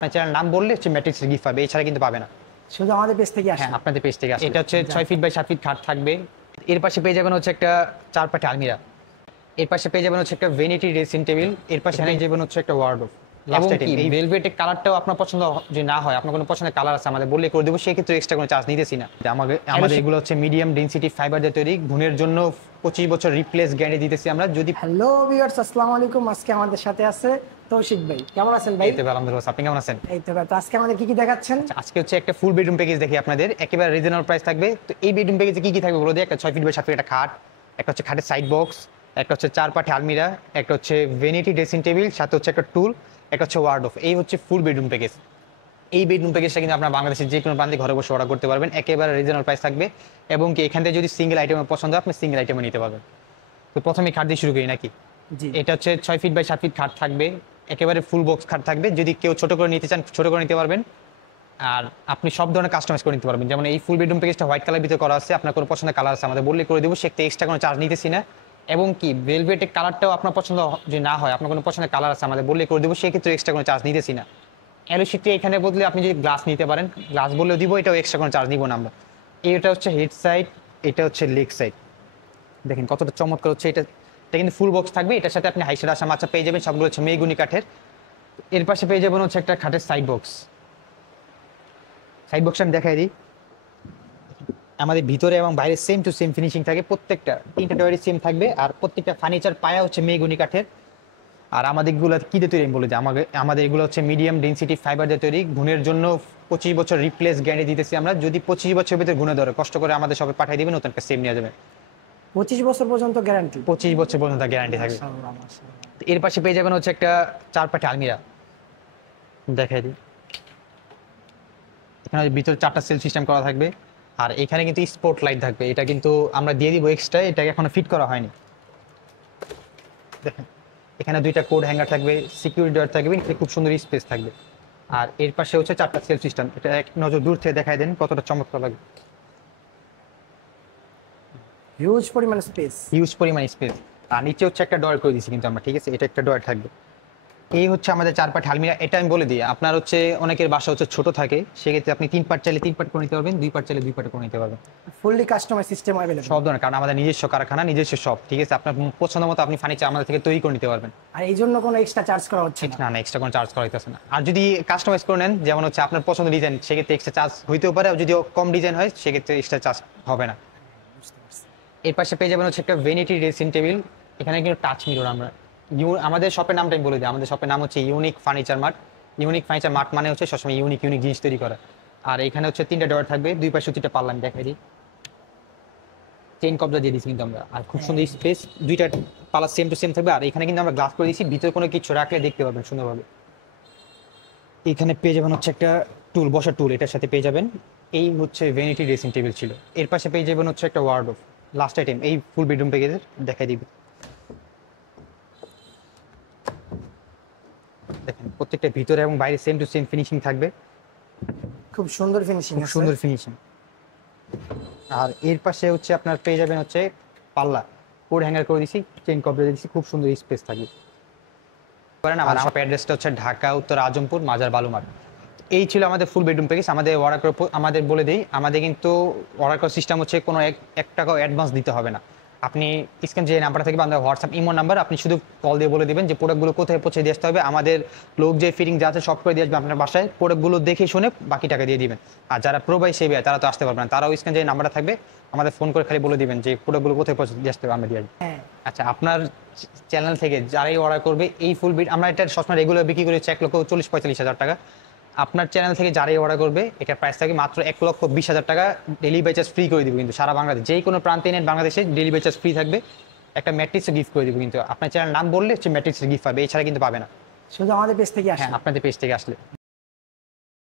আপনার চ্যানেল নাম বললে হচ্ছে ম্যাট্রিক্সের গিফট পাবে, এছাড়া কিন্তু পাবে না। শুধু আমাদের পেজ থেকে আসে। হ্যাঁ, আপনাদের পেজ থেকে আসে। এটা হচ্ছে 6 ফিট বাই 7 ফিট খাট থাকবে। এর পাশে পেয়ে যাবেন হচ্ছে একটা 4 পাটি আলমিরা। এর পাশে পেয়ে যাবেন হচ্ছে একটা ভ্যানিটি ড্রেসিং টেবিল। এর পাশে পেয়ে যাবেন হচ্ছে একটা ওয়ার্ডরোব। এবং কি এই ভেলভেটের কালারটাও আপনার পছন্দ যদি না হয়, আপনার কোনো পছন্দের কালার আছে আমাদের বললে করে দেবো, সেক্ষেত্রে এক্সট্রা কোনো চার্জ নিতেছি না। আমাদের এগুলো হচ্ছে মিডিয়াম ডেনসিটি ফাইবার দিয়ে তৈরি। ঘুণের জন্য 25 বছর রিপ্লেস গ্যারান্টি দিতেছি আমরা। যদি হ্যালো ভিউয়ার্স, আসসালামু আলাইকুম। আজকে আমাদের সাথে আছে তৌশিক ভাই। কেমন আছেন ভাই? এই তো আলহামদুলিল্লাহ, আপনি কেমন আছেন? এই তো ভাই, তো আজকে আমাদের কি কি দেখাচ্ছেন? আজকে হচ্ছে একটা ফুল বেডরুম প্যাকেজ দেখি আপনাদের, একেবারে রিজনেবল প্রাইস থাকবে। তো এই বেডরুম প্যাকেজে কি কি থাকবে বলে দিই। একটা 6 ফিট বাই 7 ফিট একটা খাট, একটা হচ্ছে খাটের সাইড বক্স, একটা হচ্ছে 4 পাটি আলমিরা, একটা হচ্ছে ভ্যানিটি ড্রেসিং টেবিল, সাথে হচ্ছে একটা টুল, একটা হচ্ছে ওয়ার্ডরোব। এই হচ্ছে ফুল বেডরুম প্যাকেজ। এই বেডরুম প্যাকেজটা কিন্তু আপনার বাংলাদেশের যে কোনো প্রান্তে ঘরে বসে অর্ডার করতে পারবেন, একেবারে রিজনেবল প্রাইস থাকবে। এবং কি এখান থেকে যদি সিঙ্গেল আইটেম পছন্দ হয়, আপনি সিঙ্গেল আইটেমও নিতে পারবেন। তো প্রথমে খাট দিয়ে শুরু করি নাকি? জি, এটা হচ্ছে 6 ফিট বাই 7 ফিট খাট থাকবে, একেবারে ফুল বক্স খাট থাকবে। যদি কেউ ছোট করে নিতে চান, ছোট করে নিতে পারবেন। আর আপনি সব ধরনের কাস্টমাইজ করে নিতে পারবেন। যেমন এই ফুল বেডরুম প্যাকেজটা হোয়াইট কালার ভিতরে করা আছে, আপনার কোনো পছন্দের কালার আছে আমাদের বললে করে দেবো, সেক্ষেত্রে এক্সট্রা কোনো চার্জ নিতেছি না। এবং কি ভেলভেটের কালারটাও আপনার পছন্দ যদি না হয়, আপনার কোনো পছন্দের কালার আছে আমাদের বললে করে দেবো, সেক্ষেত্রে এক্সট্রা কোনো চার্জ নিতেছি না। অ্যালোশিটটি এখানে বদলে আপনি যদি গ্লাস নিতে পারেন, গ্লাস বললেও দিব, এটাও এক্সট্রা কোনো চার্জ নিব না আমরা। এটা হচ্ছে হেড সাইড, এটা হচ্ছে লেগ সাইড। দেখেন কতটা চমৎকার হচ্ছে এটা। এটা কিন্তু ফুল বক্স থাকবে। এটার সাথে আপনি হাইসের আসা মাচা পেয়ে যাবেন, সবগুলো হচ্ছে মেহগুনি কাঠের। এর পাশে পেয়ে যাবেন হচ্ছে একটা খাটের সাইড বক্স। সাইড বক্স আমি দেখাই দিই। আমাদের ভিতরে এবং বাইরে সেম টু সেম ফিনিশিং থাকে, প্রত্যেকটা 3টা ডয়ারই সেম থাকবে। আর প্রত্যেকটা ফার্নিচার পায়া হচ্ছে মেহগুনি কাঠের। আর আমাদের এগুলো কি দিয়ে তৈরি আমি বলে দিই। আমাদের এগুলো হচ্ছে মিডিয়াম ডেনসিটি ফাইবার দিয়ে তৈরি। ঘুণের জন্য 25 বছর রিপ্লেস গ্যারান্টি দিতেছি আমরা। যদি 25 বছরের ভিতরে ঘুণে ধরে, কষ্ট করে আমাদের সবাই পাঠিয়ে দিবেন, নতুন একটা সেম নিয়ে যাবেন। 25 বছর পর্যন্ত গ্যারান্টি। 25 বছর পর্যন্ত গ্যারান্টি থাকবে। এর পাশে পেয়ে যাবেন হচ্ছে একটা 4 পাটি আলমিরা। দেখাই দিই। এখানে ভিতরে 4টা সেল সিস্টেম করা থাকবে। আর এখানে কিন্তু স্পট লাইট থাকবে। এটা কিন্তু আমরা দিয়ে দিব এক্সট্রা, এটাকে এখনো ফিট করা হয়নি। দেখেন এখানে 2টা কোড হ্যাঙ্গার থাকবে, সিকিউরিটি ডোর থাকবে, খুব সুন্দর স্পেস থাকবে। আর এর পাশে হচ্ছে 4টা সেল সিস্টেম। এটা এক নজর দূর থেকে দেখাই দেন কতটা চমৎকার লাগে। হিউজ পরিমাণ স্পেস। হিউজ পরিমাণ স্পেস। আর নিচে হচ্ছে একটা ডয়ার করে দিয়েছি কিন্তু আমরা, ঠিক আছে? এটা একটা ডয়ার থাকবে। এই হচ্ছে আমাদের 4 পাট আলমিরা। এটা আমি বলে দিই, আপনার হচ্ছে অনেকের বাসা হচ্ছে ছোট থাকে, সেক্ষেত্রে আপনি 3 পাট চাইলে 3 পাট করে নিতে পারবেন, 2 পাট চাইলে 2 পাট করে নিতে পারবেন। Fully customize system available. সব ধরনের, কারণ আমাদের নিজস্ব কারখানা, নিজস্ব শপ, ঠিক আছে? আপনার পছন্দ মতো আপনি ফার্নিচার আমাদের থেকে তৈরি করে নিতে পারবেন। আর এই জন্য কোনো এক্সট্রা চার্জ করা হচ্ছে না। না না, এক্সট্রা কোনো চার্জ করা হইতেছে না। আর যদি কাস্টমাইজ করে নেন, যেমন হচ্ছে আপনার পছন্দ ডিজাইন, সেক্ষেত্রে এক্সট্রা চার্জ হইতেও পারে। আর যদি কম ডিজাইন হয়, সেক্ষেত্রে এক্সট্রা চার্জ হবে না। বুঝতে পারছি। এর পাশে পেয়ে যাবেন হচ্ছে একটা ভ্যানিটি ড্রেসিং টেবিল। এখানে কিন্তু টাচ মিরর আমরা আমাদের শপের নামটা আমি বলে দিই। আমাদের শপের নাম হচ্ছে unique furniture mart. Unique furniture mart মানে হচ্ছে সবসময় ইউনিক ইউনিক জিনিস তৈরি করা। আর এখানে হচ্ছে 3টা ডয়ার থাকবে, 2 পাশে 3টা পাল্লা আমি দেখাই দিই। চেইন কবজা দিয়ে দিচ্ছি কিন্তু আমরা। আর খুব সুন্দর স্পেস, 2টা পাল্লা সেম টু সেম থাকবে। আর এখানে কিন্তু আমরা গ্লাস করে দিয়েছি, ভিতরে কোনো কিছু রাখলে দেখতে পাবেন সুন্দরভাবে। এখানে পেয়ে যাবেন হচ্ছে একটা টুল, বসার টুল, এটার সাথে পেয়ে যাবেন। এই হচ্ছে ভ্যানিটি ড্রেসিং টেবিল ছিল। এর পাশে পেয়ে যাবেন হচ্ছে একটা ওয়ার্ডরোব। লাস্ট আইটেম এই ফুল বেডরুম প্যাকেজের দেখাই দিবি। দেখেন প্রত্যেকটা ভিতরে এবং বাইরে সেম টু সেম ফিনিশিং থাকবে, খুব সুন্দর ফিনিশিং খুব আছে। সুন্দর ফিনিশিং। আর এর পাশে হচ্ছে আপনার পেয়ে যাবেন হচ্ছে পাল্লা, কোড হ্যাঙ্গার করে দিয়েছি, চেইন কভার দিয়ে দিয়েছি, খুব সুন্দর স্পেস থাকবে। করেন আমার অ্যাড্রেসটা হচ্ছে ঢাকা উত্তর আজমপুর মাজার বালুমাঠ। এই ছিল আমাদের ফুল বেডরুম প্যাকেজ। আমাদের অর্ডার করে আমাদের বলে দিই, আমাদের কিন্তু অর্ডার করার সিস্টেম হচ্ছে কোনো 1 টাকাও অ্যাডভান্স দিতে হবে না। আপনি স্ক্রিন যে নাম্বারটা থাকবে আমাদের হোয়াটসঅ্যাপ ইমো নাম্বার, আপনি শুধু কল দিয়ে বলে দিবেন যে প্রোডাক্টগুলো কোথায় পৌঁছে দিয়ে আসতে হবে। আমাদের লোক যে ফিটিং যা আছে সব করে দিয়ে আসবে আপনার বাসায়। প্রোডাক্টগুলো দেখে শুনে বাকি টাকা দিয়ে দিবেন। আর যারা প্রোবাই সেবে তারা তো আসতে পারবে না, তারাও স্ক্রিন যে নাম্বারটা থাকবে আমাদের ফোন করে খালি বলে দিবেন যে প্রোডাক্টগুলো কোথায় পৌঁছে দিয়ে আসতে হবে, আমরা দিয়ে আসবো। হ্যাঁ। আচ্ছা, আপনার চ্যানেল থেকে যারাই অর্ডার করবে এই ফুল বিট, আমরা এটা সবসময় রেগুলার বিক্রি করি 1,40,45,000 টাকা। আপনার চ্যানেল থেকে যারাই অর্ডার করবে এটার প্রাইস থাকে মাত্র 1,20,000 টাকা। ডেলিভারি চার্জ ফ্রি করে দিব কিন্তু সারা বাংলাদেশ, যে কোনো প্রান্তে নেন বাংলাদেশে ডেলিভারি চার্জ ফ্রি থাকবে। একটা ম্যাট্রিক্সও গিফট করে দিব কিন্তু আপনার চ্যানেল নাম বললে হচ্ছে ম্যাট্রিক্সের গিফট পাবে, এছাড়া কিন্তু পাবে না। শুধু আমাদের পেজ থেকে আসে। হ্যাঁ, আপনাদের পেজ থেকে আসলে।